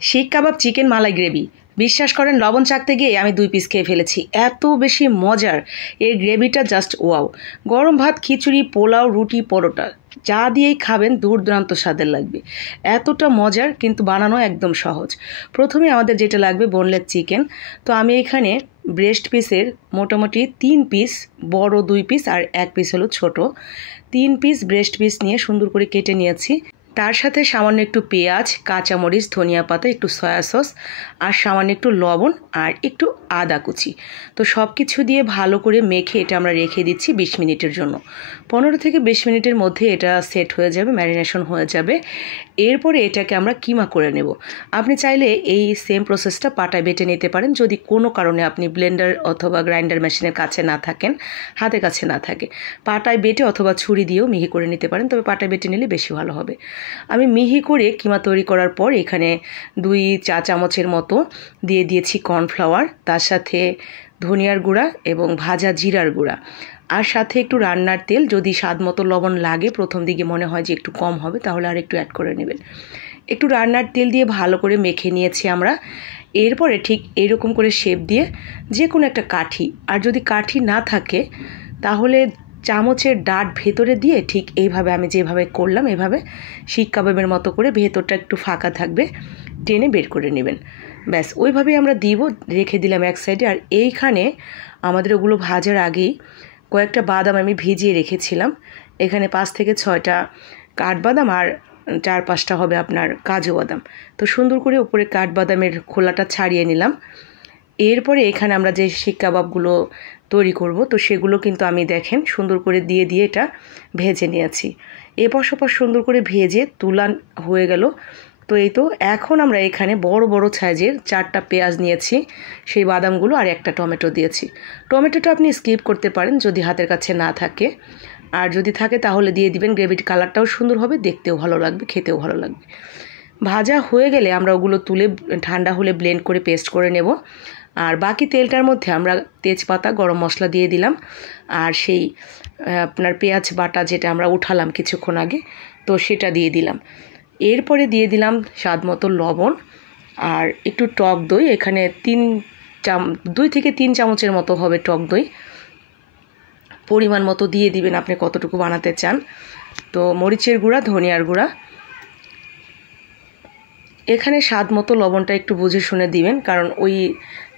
শিক কাবাব চিকেন মালাই গ্রেভি। বিশ্বাস করেন লবণ চাখতে গিয়ে আমি 2 পিস খেয়ে ফেলেছি। এত বেশি মজার এর গ্রেভিটা, জাস্ট ওয়াও। গরম ভাত, খিচুড়ি, পোলাও, রুটি, পরোটা যা দিয়েই খাবেন দুর্দান্ত স্বাদের লাগবে। এতটা মজার, কিন্তু বানানো একদম সহজ। প্রথমে আমাদের যেটা লাগবে বোনলেস চিকেন। তো আমি এখানে ব্রেস্ট পিসের মোটামুটি 3 পিস, বড় 2 পিস আর 1 পিস হলো ছোট, 3 পিস ব্রেস্ট পিস নিয়ে সুন্দর করে কেটে নিয়েছি। তার সাথে সামান্য একটু পেঁয়াজ, কাঁচামরিচ, ধনিয়া পাতা, একটু সয়া সস আর সামান্য একটু লবণ আর একটু আদা কুচি। তো সব কিছু দিয়ে ভালো করে মেখে এটা আমরা রেখে দিচ্ছি 20 মিনিটের জন্য। 15 থেকে 20 মিনিটের মধ্যে এটা সেট হয়ে যাবে, ম্যারিনেশন হয়ে যাবে। এরপরে এটাকে আমরা কিমা করে নেব। আপনি চাইলে এই সেম প্রসেসটা পাটায় বেটে নিতে পারেন, যদি কোনো কারণে আপনি ব্লেন্ডার অথবা গ্রাইন্ডার মেশিনের কাছে না থাকেন, হাতের কাছে না থাকে। পাটায় বেটে অথবা ছুরি দিয়েও মিহি করে নিতে পারেন, তবে পাটায় বেটে নিলে বেশি ভালো হবে। আমি মিহি করে কিমা তৈরি করার পর এখানে 2 চা চামচের মতো দিয়ে দিয়েছি কর্নফ্লাওয়ার, তার সাথে ধনিয়ার গুঁড়া এবং ভাজা জিরার গুঁড়া, আর সাথে একটু রান্নার তেল। যদি স্বাদ মতো লবণ লাগে, প্রথম দিকে মনে হয় যে একটু কম হবে, তাহলে আর একটু অ্যাড করে নেবেন। একটু রান্নার তেল দিয়ে ভালো করে মেখে নিয়েছি আমরা। এরপরে ঠিক এরকম করে শেপ দিয়ে যে কোনো একটা কাঠি, আর যদি কাঠি না থাকে তাহলে চামচের ডাট ভেতরে দিয়ে ঠিক এইভাবে আমি যেভাবে করলাম, এভাবে শিক কাবাবের মতো করে ভেতরটা একটু ফাঁকা থাকবে, টেনে বের করে নেবেন। ব্যাস ওইভাবেই আমরা দিব, রেখে দিলাম এক সাইডে। আর এইখানে আমাদের ওগুলো ভাজার আগেই কয়েকটা বাদাম আমি ভিজিয়ে রেখেছিলাম। এখানে 5 থেকে 6টা কাঠবাদাম আর 4-5টা হবে আপনার কাজু বাদাম। তো সুন্দর করে উপরে কাঠবাদামের খোলাটা ছাড়িয়ে নিলাম। এরপরে এখানে আমরা যে শিক কাবাবগুলো তৈরি করব, তো সেগুলো কিন্তু আমি দেখেন সুন্দর করে দিয়ে এটা ভেজে নিয়েছি। এপাশ ওপাশ সুন্দর করে ভেজে তুলান হয়ে গেল। তো এই তো এখন আমরা এখানে বড় বড় সাইজের 4টা পেঁয়াজ নিয়েছি, সেই বাদামগুলো আর একটা টমেটো দিয়েছি। টমেটোটা আপনি স্কিপ করতে পারেন যদি হাতের কাছে না থাকে, আর যদি থাকে তাহলে দিয়ে দিবেন। গ্রেভির কালারটাও সুন্দর হবে, দেখতেও ভালো লাগবে, খেতেও ভালো লাগবে। ভাজা হয়ে গেলে আমরা ওগুলো তুলে ঠান্ডা হলে ব্লেন্ড করে পেস্ট করে নেব। আর বাকি তেলটার মধ্যে আমরা তেজপাতা, গরম মশলা দিয়ে দিলাম, আর সেই আপনার পেঁয়াজ বাটা যেটা আমরা উঠালাম কিছুক্ষণ আগে, তো সেটা দিয়ে দিলাম। এরপরে দিয়ে দিলাম স্বাদ মতো লবণ আর একটু টক দই। এখানে 2 থেকে 3 চামচের মতো হবে টক দই, পরিমাণ মতো দিয়ে দিবেন আপনি কতটুকু বানাতে চান। তো মরিচের গুঁড়া, ধনিয়ার গুঁড়া, এখানে স্বাদ মতো লবণটা একটু বুঝে শুনে দিবেন, কারণ ওই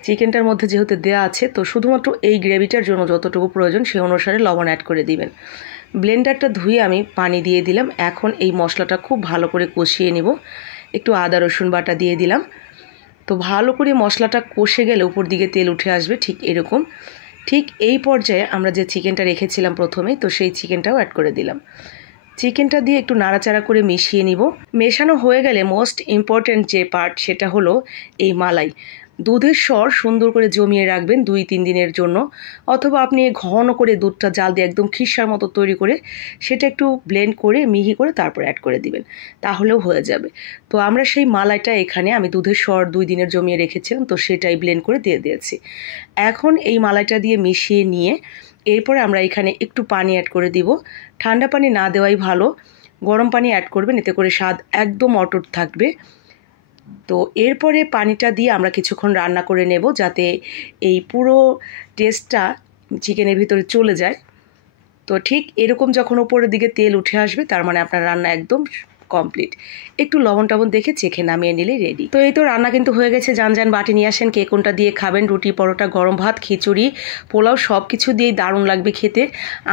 চিকেনটার মধ্যে যেহেতু দেওয়া আছে, তো শুধুমাত্র এই গ্রেভিটার জন্য যতটুকু প্রয়োজন সেই অনুসারে লবণ অ্যাড করে দিবেন। ব্লেন্ডারটা ধুয়ে আমি পানি দিয়ে দিলাম। এখন এই মশলাটা খুব ভালো করে কষিয়ে নিব। একটু আদা রসুন বাটা দিয়ে দিলাম। তো ভালো করে মশলাটা কষে গেলে উপর দিকে তেল উঠে আসবে, ঠিক এরকম। ঠিক এই পর্যায়ে আমরা যে চিকেনটা রেখেছিলাম প্রথমেই, তো সেই চিকেনটাও অ্যাড করে দিলাম। চিকেনটা দিয়ে একটু নাড়াচাড়া করে মিশিয়ে নিব। মেশানো হয়ে গেলে মোস্ট ইম্পর্ট্যান্ট যে পার্ট, সেটা হলো এই মালাই। দুধের স্বর সুন্দর করে জমিয়ে রাখবেন 2-3 দিনের জন্য, অথবা আপনি ঘন করে দুধটা জাল দিয়ে একদম খিরসার মতো তৈরি করে সেটা একটু ব্লেন্ড করে মিহি করে তারপর অ্যাড করে দিবেন, তাহলেও হয়ে যাবে। তো আমরা সেই মালাইটা এখানে আমি দুধের স্বর 2 দিনের জমিয়ে রেখেছিলাম, তো সেটাই ব্লেন্ড করে দিয়ে দিয়েছি। এখন এই মালাইটা দিয়ে মিশিয়ে নিয়ে এরপরে আমরা এখানে একটু পানি অ্যাড করে দিব। ঠান্ডা পানি না দেওয়াই ভালো, গরম পানি অ্যাড করবেন, এতে করে স্বাদ একদম অটুট থাকবে। তো এরপরে পানিটা দিয়ে আমরা কিছুক্ষণ রান্না করে নেব, যাতে এই পুরো টেস্টটা চিকেনের ভিতরে চলে যায়। তো ঠিক এরকম যখন উপরের দিকে তেল উঠে আসবে, তার মানে আপনার রান্না একদম কমপ্লিট। একটু লবণ টবণ দেখে চেখে নামিয়ে নিলেই রেডি। তো এই তো রান্না কিন্তু হয়ে গেছে। যান বাটি নিয়ে আসেন, কে কোনটা দিয়ে খাবেন। রুটি, পরোটা, গরম ভাত, খিচুড়ি, পোলাও সব কিছু দিয়েই দারুণ লাগবে খেতে।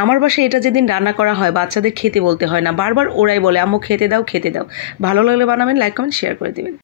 আমার বাসায় এটা যেদিন রান্না করা হয়, বাচ্চাদের খেতে বলতে হয় না, বারবার ওরাই বলে আম্মু খেতে দাও খেতে দাও। ভালো লাগলে বানাবেন, লাইক কমেন্ট শেয়ার করে দেবেন।